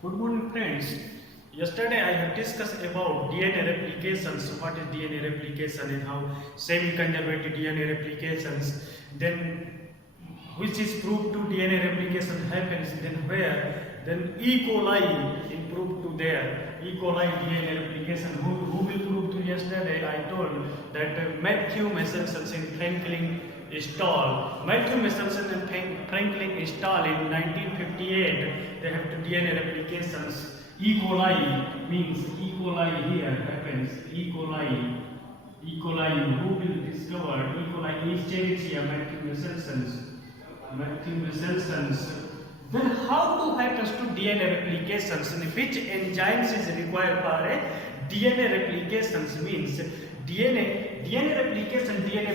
Good morning, friends. Yesterday I have discussed about DNA replications, what is DNA replication and how semi-conservative DNA replications, then which is proved to DNA replication happens, then where, then E. coli improved to there, E. coli DNA replication, who will prove to yesterday I told that Matthew Messelson in Franklin Stahl. Matthew Messelson and Franklin Stahl in 1958, they have to DNA replications. E. coli means E. coli here happens. E. coli. E. coli. Who will discover E. coli? Escherichia Matthew Messelson's. Matthew Messelson's. Then how to happens to DNA replications? And which enzymes is required for a DNA replications means DNA replication, DNA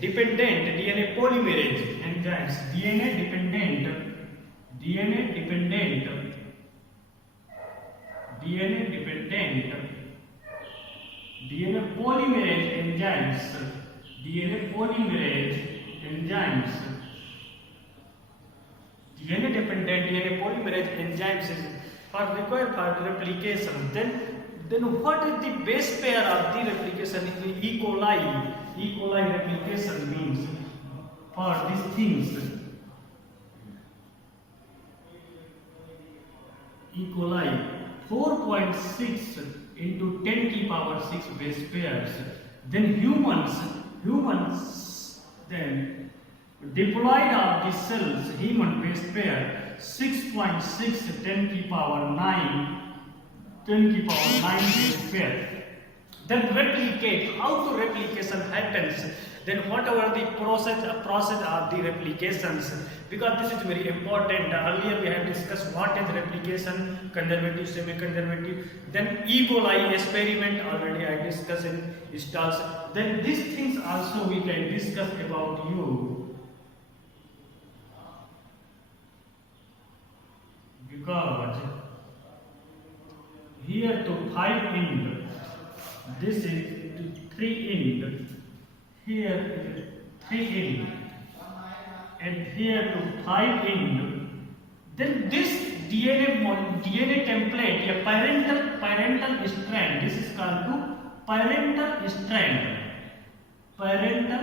dependent DNA polymerase enzymes, DNA dependent DNA polymerase enzymes, DNA dependent DNA polymerase enzymes is required for replication. Then what is the base pair of the replication? E. coli. E. coli replication means for these things. E. coli 4.6 into 10 to the power 6 base pairs. Then humans then diploid of the cells, human base pair 6.6 10 to the power 9 base pair. Then replicate. How to replication happens? Then whatever the process of the replications, because this is very important. Earlier we have discussed what is replication, conservative, semi-conservative. Then E. coli experiment already I discussed in Stahl's. Then these things also we can discuss about you, because here to 5 end, this is to 3 end, here is 3 end, and here to 5 end. Then this DNA template, a parental strand, this is called to parental strand. Parental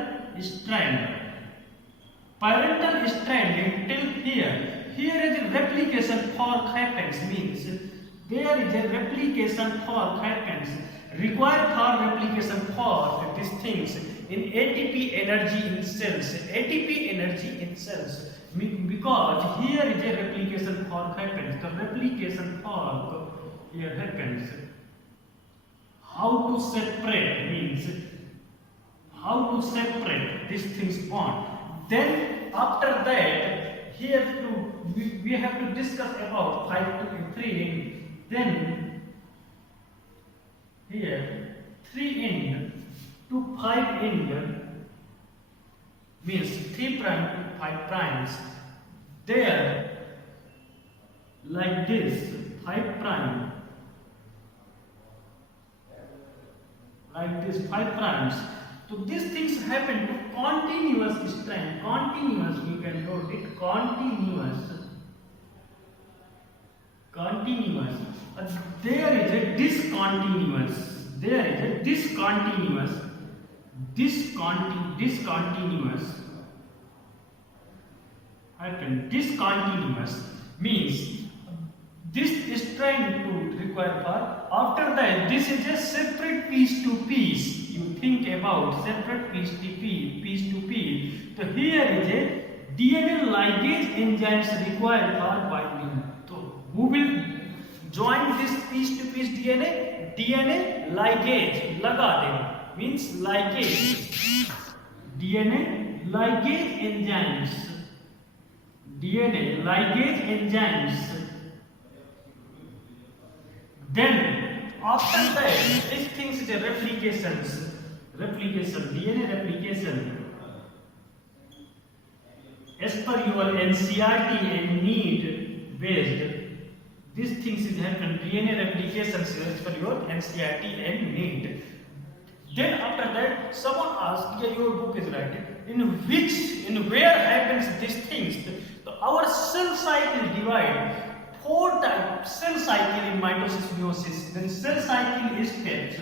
strand until here. Here is a replication fork happens, means there is a replication fork happens. Required for replication fork these things in ATP energy in cells. ATP energy in cells. Because here is a replication fork happens. The replication fork here happens. How to separate means how to separate these things bond. Then after that, here we have to discuss about 5 to 3. Then here 3 end to 5 end means 3 prime to 5 primes. There like this 5 prime, like this 5 primes. So these things happen to continuous strand. Continuous, we can note it, continuous. There is a discontinuous. Discontinuous means this strand to require for. After that, this is a separate piece to piece. You think about separate piece to piece. So here is a DNA ligase enzymes required for binding. So who will join this piece to piece DNA? DNA ligase. Laga dem means ligase. DNA ligase enzymes. DNA ligase enzymes. Then after that, these things is a replication, DNA replication. As per your NCERT and NEET based, these things is happen. DNA replications as per your NCERT and NEET. Then after that, someone asked, yeah, your book is written. In where happens these things? So our cell cycle divide four types cell cycle in mitosis meiosis. Then cell cycle steps.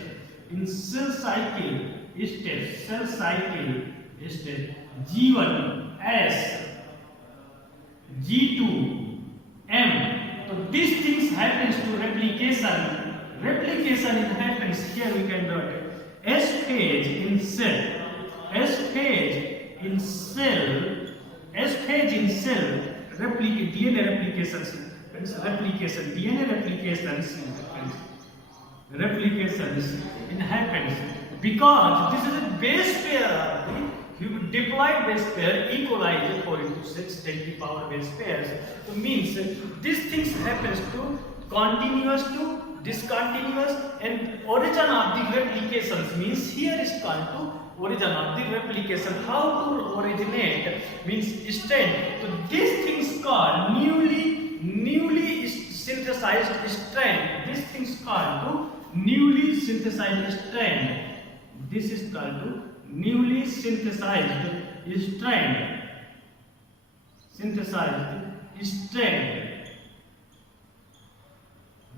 In cell cycle steps G1 S G2 M. So these things happens to replication. Replication it happens here. We can do it. S phase in cell. S phase in cell. S phase in cell. DNA replications. DNA replications. Replications it happens because this is a base pair of the diploid base pair. E. coli is 4 into 6 10 to the power base pairs. So means these things happens to continuous to discontinuous, and origin of the replications means here is called to origin of the replication. How to originate means strand. So these things called newly synthesized strand. This things called to newly synthesized strand. This is called to newly synthesized strand. Synthesized strand.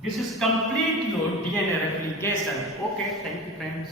This is complete your DNA replication. Okay, thank you friends.